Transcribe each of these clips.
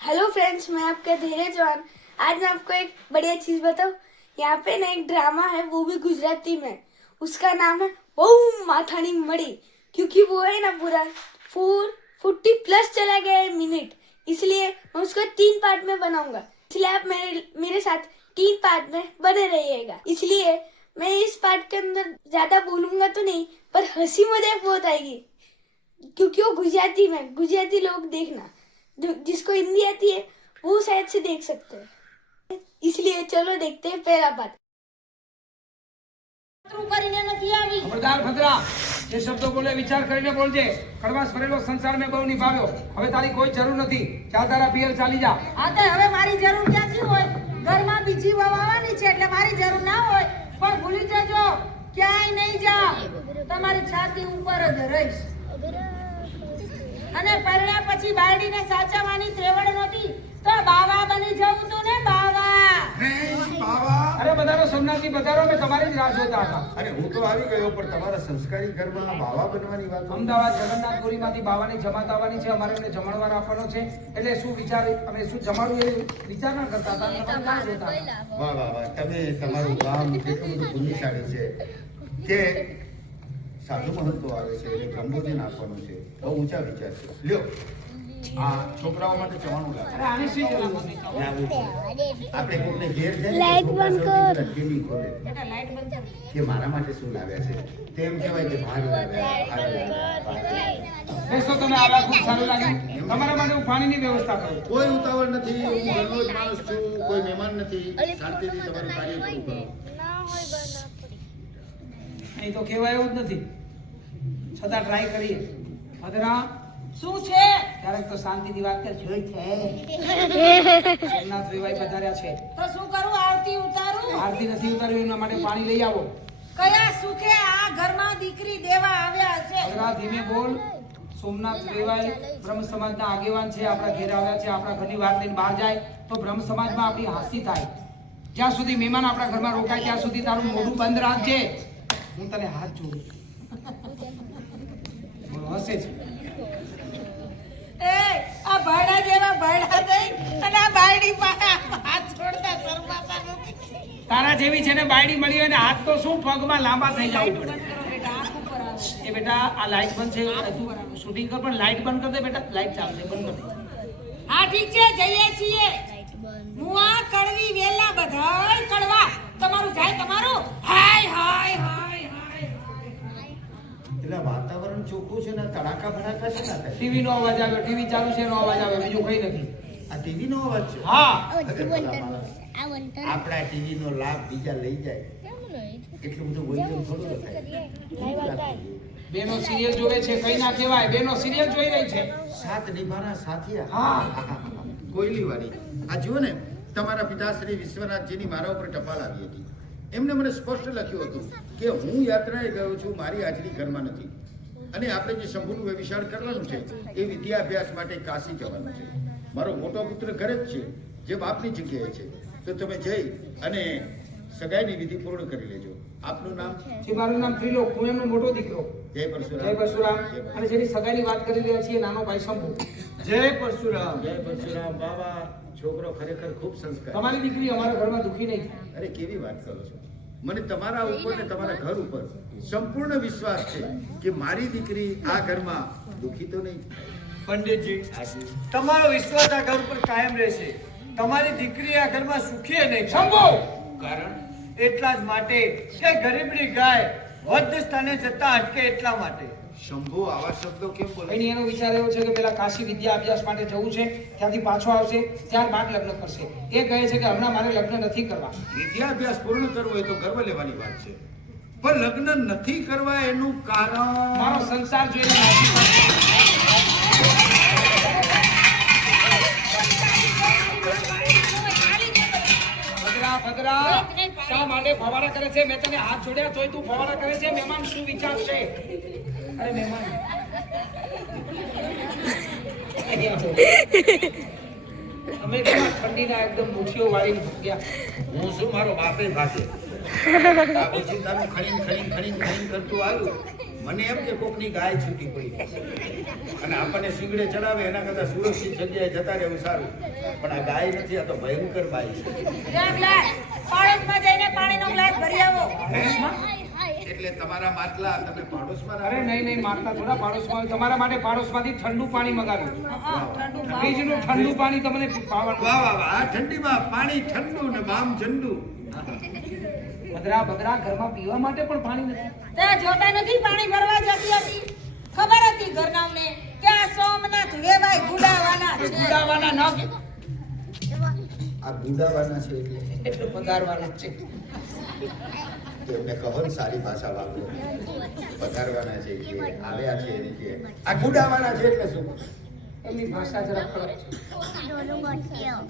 Hello friends, मैं आपका धीरे जवान। आज मैं आपको एक बढ़िया चीज बताऊं। यहाँ पे ना एक ड्रामा है, वो भी गुजराती में। उसका नाम है वो माथानी मड़ी, क्योंकि वो है ना पूरा 40+ चला गया है मिनट। इसलिए मैं उसको 3 पार्ट में बनाऊंगा। इसलिए आप मेरे साथ 3 पार्ट में बने रहिएगा। इसलिए मैं इस पार्ट के अंदर ज्यादा बोलूंगा तो नहीं, पर हंसी मजाक बहुत आएगी, क्योंकि वो गुजराती लोग देखना, जिसको हिंदी आती है वो शायद से देख सकते हैं। इसलिए चलो देखते हैं पहला पार्ट। ખબરદાર ભદ્રા, જે શબ્દો બોલે વિચાર કરીને બોલજે. કડવાશ ભરેલો સંસાર મેં બહુ નિભાવ્યો. હવે તારી કોઈ જરૂર નથી. જા તારા પિયર ચાલી જા. આ તો હવે મારી જરૂર ક્યાંથી હોય? ઘરમાં બીજી વહુ આવવાની છે એટલે મારી જરૂર ના હોય. પણ ભૂલી જજો, ક્યાંય નહીં જાવ. તમારી છાતી ઉપર જ રહીશ. અને પરણ્યા પછી બાયડીને સાચવવાની ત્રેવડ નહોતી તો બાવા બની જવું તું ને બાવા. અરે બધાનો સોમનાથથી પધારો, મેં તમારી જ રાહ જોતા હતા. અરે હું તો આવી ગયો, પણ તમારા સંસ્કારી ઘરમાં બાવા બનવાની વાત. અમદાવાદ જગન્નાથપુરીમાંથી બાવાની જમાત આવવાની છે. અમારે એમને જમણવાર આપવાનો છે. એટલે શું વિચાર, અમે શું જમાડું એ વિચાર ના કરતા હતા, તમારી રાહ જોતા હતા. વાહ વાહ વાહ, તમે તમારું ગામ કેટલું બધું પુણ્યશાળી છે કે સાધુ મહંતો આવે છે એટલે બ્રહ્મભોજન આપવાનું છે. બહુ ઊંચા વિચાર છે. લ્યો, આ છોકરાઓ માટે જવાનું અરે લાગે. આની શી જરૂર નથી. લાવવું પડે. આપણે કોઈને ઘેર જઈએ લાઈટ બંધ કર. ટીવી ખોલે લાઈટ બંધ કર. કે મારા માટે શું લાવ્યા છે, તેમ કહેવાય કે ભાગ લાવ્યા. બેસો તમે, આવા ખૂબ સારું લાગ્યું. તમારા માટે હું પાણીની વ્યવસ્થા કરું. કોઈ ઉતાવળ નથી, હું ઘરનો જ માણસ છું, કોઈ મહેમાન નથી. શાંતિથી તમારું કાર્ય પૂરું કરો. અહીં તો કહેવાય એવું જ નથી, છતાં ટ્રાય કરીએ. ભદ્રા, શું છે? ક્યારેક તો શાંતિથી વાત કર. જોઈ છે સોમનાથ વેવાઈ પધાર્યા છે. તો શું કરું? આરતી ઉતારું? આરતી નથી ઉતારવી, એના માટે પાણી લઈ આવો. કયા સુખે આ ઘરમાં દીકરી દેવા આવ્યા છે? ભદ્રા, ધીમે બોલ. સોમનાથ વેવાઈ બ્રહ્મ સમાજના આગેવાન છે, આપણા ઘેર આવ્યા છે. આપણા ઘરની વાત લઈને બહાર જાય તો બ્રહ્મ સમાજમાં આપણી હાસ્તી થાય. જ્યાં સુધી મહેમાન આપણા ઘરમાં રોકાય ત્યાં સુધી તારું મોઢું બંધ રાખજે. હું તને હાથ જોડું. બોલો, હસે છે. એ આ ભાડા જેવા ભાડા દઈ અને આ બાયડી પાસે હાથ છોડતા શરમાતા નથી. તારા જેવી છે ને બાયડી મળી હોય ને હાથ તો શું પગમાં લાંબા થઈ જવું પડે. બંધ કરો બેટા, આંખ ઉપર આવે. એ બેટા, આ લાઈટ બંધ છે. તું શૂટિંગ કર, પણ લાઈટ બંધ કર દે બેટા. લાઈટ ચાલશે, બંધ કર દે. હા ઠીક છે, જઈએ છીએ. મુઆ કડવી વેલા બધાય કડવા. તમારું જાય તમારું. હાય હાય હાય હાય. એટલે વાતાવરણ ચોખ્ખું છે ને, તડાકા ભડાકા છે ને થાય. ટીવી નો અવાજ આવ્યો, ટીવી ચાલુ છે એનો અવાજ આવ્યો, બીજું કઈ નથી. આ ટીવી નો અવાજ છે. હા, આપણા ટીવી નો લાભ બીજા લઈ જાય એટલું બધું વૈજ્ઞાનિક થોડું ન થાય. બેનો સિરિયલ જોવે છે, કઈ ના કહેવાય. બેનો સિરિયલ જોઈ રહી છે. સાત નિભાના સાથિયા. હા. કોયલી વાળી. આ જુઓ ને, તમારા પિતાશ્રી વિશ્વનાથજીની મારા ઉપર ટપાલ આવી હતી. એમને મને સ્પષ્ટ લખ્યું હતું કે હું યાત્રાએ ગયો છું, મારી હાજરી ઘરમાં નથી, અને આપણે જે શંભુનું વિશાળ કરવાનું છે એ વિદ્યાભ્યાસ માટે કાશી જવાનું છે. મારો મોટો પુત્ર ઘરે જ છે, જે બાપની જગ્યાએ છે. તો તમે જઈ અને સગાઈની વિધિ પૂર્ણ કરી લેજો. આપનું નામ? જે મારું નામ ત્રિલોક, હું એમનો મોટો દીકરો. જય પરશુરામ. જય પરશુરામ. અને જેની સગાઈની વાત કરી રહ્યા છીએ, નાનો ભાઈ શંભુ. જય પરશુરામ. જય પરશુરામ. બાબા, છોકરો ખરેખર ખૂબ સંસ્કાર. તમારી દીકરી અમારા ઘરમાં દુખી નહીં થાય. અરે કેવી વાત કરો છો! મને તમારા ઉપર ને તમારા ઘર ઉપર સંપૂર્ણ વિશ્વાસ છે કે મારી દીકરી આ ઘરમાં દુખી તો નહીં. પંડિતજી, તમારો વિશ્વાસ આ ઘર પર કાયમ રહેશે. તમારી દીકરી આ ઘરમાં સુખી નહીં. શંભુ! કારણ એટલા જ માટે કે ગરીબની ગાય વધ સ્થાને જતા અટકે એટલા માટે. શંભુ આવા શબ્દો કેમ બોલે? એની એનો વિચાર એવો છે કે પેલા કાશી વિદ્યા અભ્યાસ માટે જવું છે, ત્યાંથી પાછો આવશે, ત્યારબાદ લગ્ન કરશે. એ કહે છે કે હમણાં મારે લગ્ન નથી કરવા. વિદ્યાભ્યાસ પૂર્ણ કરવો એ તો ગર્વ લેવાની વાત છે, પણ લગ્ન નથી કરવા એનું કારણ મારો સંસાર જોઈને રાજી થશે. ભદ્રા, શા માટે ફવારા કરે છે? મેં તને હાથ જોડ્યા તોય તું ફવારા કરે છે. મહેમાન શું વિચારશે? અરે મહેમાન, અમે કેવા ઠંડીના એકદમ મુઠીઓ વાળીને ભૂગ્યા. હું શું, મારો બાપે ભાગે. આ ઓચિંતાનું ખણીને કરતું આવ્યું. મને એમ કે કોકની ગાય છૂટી પડી અને આપણને શીંગડે ચડાવે એના કરતાં સુરક્ષિત જગ્યાએ જતા રહેવું સારું. પણ આ ગાય નથી, આ તો ભયંકર બાઈ છે. પાડોશમાં જઈને પાણીનો ગ્લાસ ભરી આવો. એટલે તમારા માટલા તમે પાડોશમાં અરે રાખો. નહીં માટલા થોડા પાડોશમાં હોય. તમારા માટે પાડોશમાંથી ઠંડુ પાણી મગાવ્યું. ફ્રીજનું ઠંડુ પાણી તમને પાવાનું. વાહ વાહ વાહ, આ ઠંડીમાં પાણી ઠંડુ ને બામ ઠંડુ. ભદ્રા ઘરમાં પીવા માટે પણ પાણી નથી. તે જોતા નથી પાણી ભરવા જતી હતી. ખબર હતી ઘરનામને કે આ સોમનાથ વેવાય ગુડાવાના છે. ગુડાવાના ન આ ગુંડાવાના છે એટલે પધારવાના છે. એમને કહો ને સારી ભાષા વાપરો. પધારવાના છે કે આવ્યા છે એની કે આ ગુંડાવાના છે એટલે શું? એમની ભાષા જરા કડક છે.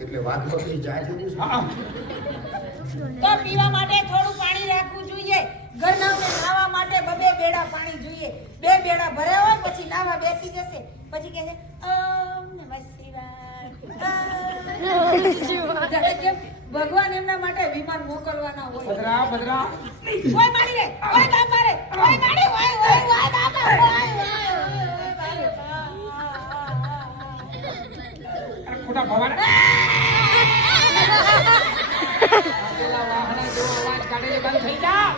એટલે વાત પકડી જાય છે એવું છે? હા તો પીવા માટે થોડું પાણી રાખવું જોઈએ. ઘરનામને નાવા માટે બબે બેડા પાણી જોઈએ. 2 બેડા ભર્યા હોય પછી નાવા બેસી જશે. પછી કહે છે ઓમ નમઃ શિવાય. જાણે કે ભગવાન એમના માટે વિમાન મોકલવાના હોય. ભદ્રા ઓય મારી રે, ઓય બાપા રે, ઓય ગાડી, ઓય બાપા, ઓય ખોટા ભવાના વાહના જો અવાજ કાઢે છે, બંધ થઈ જા.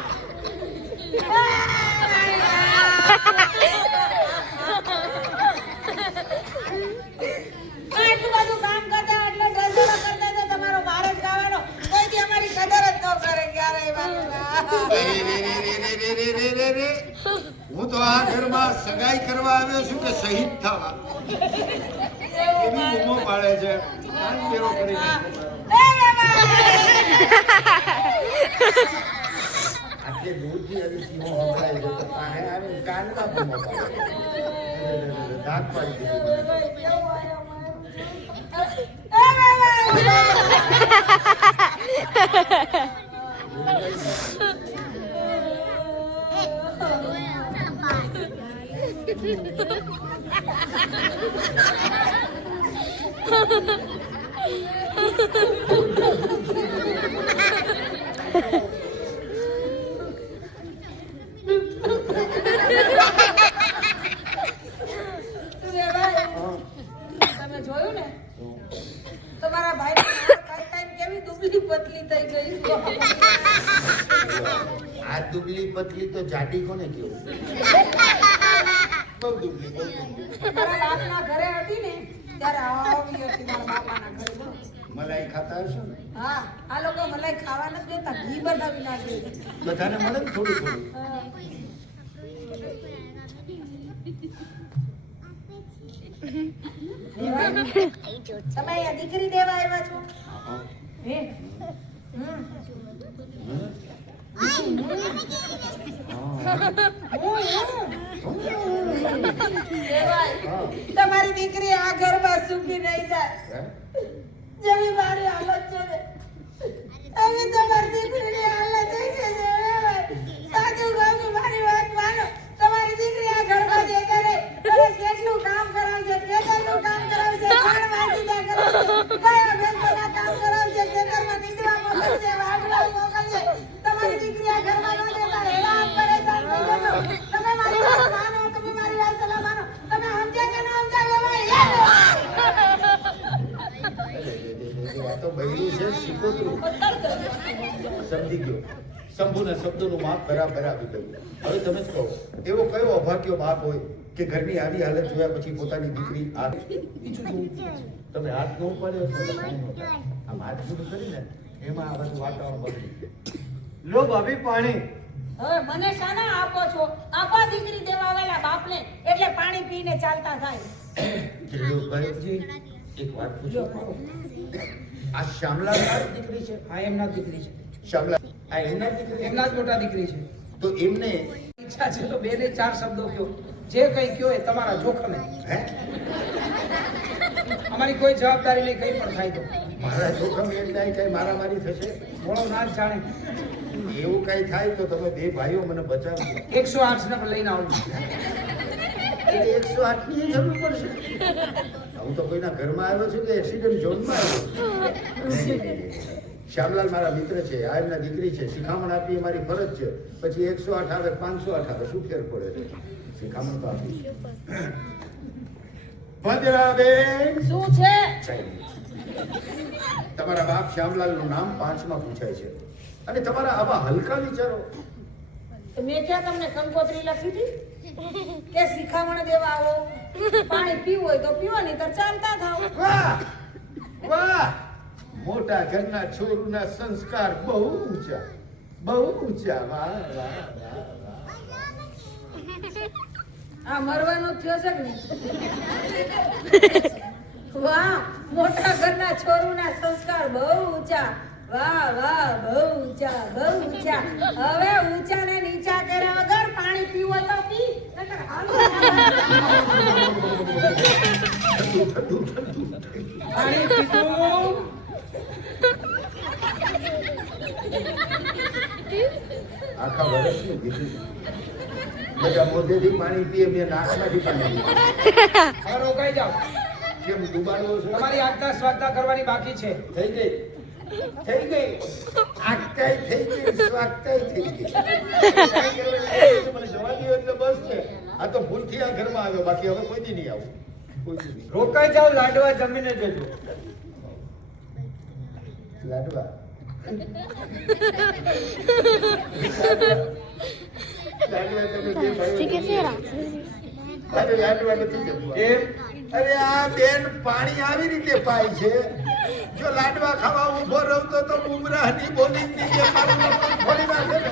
આટલું બધું કામ કરતા એટલે ડ્રેસરો કરતા તો તમારો બહાર જ ગાવાનો. કોઈથી અમારી કદર જ ન કરે ક્યારેય બાપા. રે. હું તો આ ઘરમાં સગાઈ કરવા આવ્યો છું કે શહીદ થવા? એવી બૂમો પાડે છે. કાન કેવો કરી નાખ્યો. આટલે દૂરથી આવી બૂમો સંભળાય છે તો પાસે આવીને કાનમાં બૂમો પાડે. દાંત પાડી દીધું. તમે જોયું ને તમારા ભાઈ કેવી દુબળી પતલી થઈ ગઈ. આ દુબળી પતલી તો જાડી કોને કેવું? બહુ દુબળી, બહુ દુબળી. મારા બાપના ઘરે હતી ને ત્યારે આવી હતી મારા બાપાના ઘરે. મલાઈ ખાતા હશો ને? હા, આ લોકો મલાઈ ખાવા નથી દેતા, ઘી બનાવી નાખે. બધાને મળે ને થોડું થોડું. તમે અહીંયા દીકરી દેવા આવ્યા છો? હે? તમારી દીકરી આ ઘરમાં સુખી નહીં જાય જેવી મારી હાલત છે ને એવી તમારી દીકરીની હાલત થઈ છે. સાચું કહું છું, મારી વાત માનો. તમારી દીકરી આ ઘરમાં જે કરે તમે કેટલું કામ કરાવશે, ખેતરનું કામ કરાવશે, ધાન વાંચીદા કરાવશે, કયા બેંકોના કામ કરાવશે, ખેતરમાં નીંદવા મોકલશે, વાઢવા મોકલશે. તમારી દીકરી આ ઘરમાં ન દેતા હેરાન પરેશાન થઈ જશો. તમે મારી વાત માનો, તમે મારી વાત સલાહ માનો. તમે સમજ્યા કે ન સમજ્યા આ તો બૈરું છે, શીખોતરું. સમજી ગયો. શંભુના શબ્દોનું માપ બરાબર આપી ગયું. હવે તમે જ કહો, એવો કયો અભાગ્યો બાપ હોય કે ઘરની આવી હાલત જોયા પછી પોતાની દીકરી આ બીજું તમે હાથ ન ઉપાડ્યો તો કાંઈ ન થાય. આમ હાથ જુદું કરીને એમાં આ બધું વાતાવરણ બગડી. લો ભાભી પાણી. હવે મને શાના આપો છો? આપા દીકરી દેવા આવેલા બાપને એટલે પાણી પીને ચાલતા થાય. ત્રિલોકભાઈજી, એક વાત પૂછો. આ શ્યામલા તારી દીકરી છે? આ એમના જ દીકરી છે. શ્યામલા આ એમના દીકરી? એમના જ મોટા દીકરી છે. તો એમને ઈચ્છા છે તો 2 ને 4 શબ્દો કયો. જે કંઈ કયો એ તમારા જોખમે. હે અમારી કોઈ જવાબદારી નહીં, કંઈ પણ થાય તો. મારા જોખમ એમ થાય કઈ મારામારી થશે? મોળો ના જ જાણે. એવું કઈ થાય તો તમે 2 ભાઈઓ મને બચાવજો. 108 ને લઈને આવું. એટલે 108 ની જરૂર પડશે. હું તો કોઈના ઘરમાં આવ્યો છું કે એક્સિડન્ટ ઝોનમાં આવ્યો છું? શ્યામલાલ મારા મિત્ર છે, આ એમના દીકરી છે. શિખામણ આપી એ મારી ફરજ છે. પછી 108 આવે 508 આવે, શું ફેર પડે છે? શિખામણ તો આપી. ભદ્રાબેન, શું છે? તમારા બાપ શ્યામલાલનું નામ 5માં પૂછાય છે અને તમારા આવા હલકા વિચારો. તો મેં ક્યાં તમને કંકોત્રી લખી હતી કે શિખામણ દેવા આવો, પાણી પીવું હોય તો પીવો, નહીં તો ચાલતા થાવ. વાહ વાહ, મોટા ઘરના છોરુના સંસ્કાર બહુ ઊંચા, બહુ ઊંચા. વાહ વાહ વાહ વાહ. આ મરવાનો થયો છે કે નહીં? વાહ, મોટા ઘરના છોરુના સંસ્કાર બહુ ઊંચા. વાહ વાહ, બહુ ઊંચા, બહુ ઊંચા. હવે ઊંચા ને નીચા કર્યા વગર પાણી પીવો તો પી, નકર હાલો. પાણી પીધું. આખા વર્ષનું કીધું. બધા મોઢેથી પાણી પીએ, મેં નાકમાંથી પાણી પીએ. હવે રોકાઈ જાઓ. કેમ ડૂબાડવો છો? તમારી આજ્ઞા સ્વાગતા કરવાની બાકી છે. થઈ ગઈ, થઈ ગઈ. આગતાય થઈ ગઈ, સ્વાગતાય થઈ ગઈ. કાંઈ કરવાની નથી. મને જવા દ્યો એટલે બસ છે. આ તો ભૂલથી આ ઘરમાં આવ્યો, બાકી હવે કોઈ દી નહીં આવું. કોઈ દી નહીં. રોકાઈ જાઓ, લાડવા જમીને જજો. લાડવા. લાડવા તમે જે ભાઈઓ અરે લાડવા નથી જમવા. કેમ? અરે આ બેન પાણી આવી રીતે પાય છે. જો લાડવા ખાવા ઊભો રહું તો બુમરાહની બોલી જ નહીં કે મારું લપડ ફોડી નાખે ને.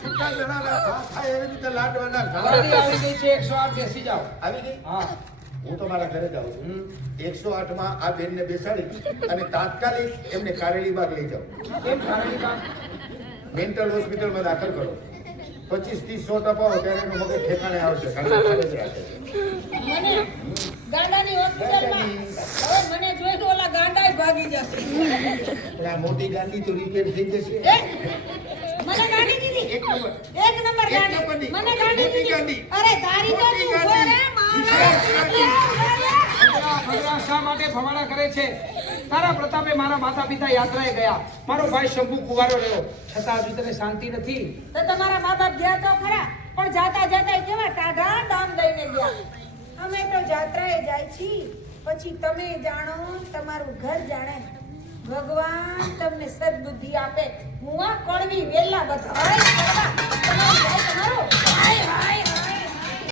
છૂટા જણાના ઘા થાય એવી રીતે લાડવાના ઘા. ગાડી આવી ગઈ છે 108, બેસી જાઓ. આવી ગઈ. હા. હું તો મારા ઘરે જાઉં છું. 108 માં આ બેનને બેસાડી અને તાત્કાલિક એમને કારેલી બાગ લઈ જાઓ. કેમ ખારેલી બાગ? મેન્ટલ હોસ્પિટલમાં દાખલ કરો. 25-30 શોટ અપાવો ત્યારે એનું મગજ ઠેકાણે આવશે. કારણ કે ઘરે જ રાખે છે. મને ગાંડાની હોસ્પિટલમાં હવે મને જોઈ તો ઓલા ગાંડા ભાગી જશે. પણ આ મોટી ગાંડી તો રિપેર થઈ જશે. એ, મને ગાંડી દીધી. એક નંબર. એક નંબર એક ગાંડી. નંબરની. મને ગાંડી મોટી દીધી. ગાંડી. અરે તારી તો મોટી તું ગાંડી. રે મારા. ભગવાન શા માટે ભવાડા કરે છે? તારા પ્રતાપે મારા માતા પિતા યાત્રાએ ગયા, મારો ભાઈ શંભુ કુંવારો રહ્યો, છતાં હજુ તને શાંતિ નથી. તો તમારા મા બાપ ગયા તો ખરા, પણ જાતા જાતા કેવા ટાઢા દામ દઈને ગયા. અમે તો જાત્રાએ જાય છી, પછી તમે જાણો, તમારું ઘર જાણે. ભગવાન તમને સદબુદ્ધિ આપે. હું આ કડવી વેલા બધા તમારું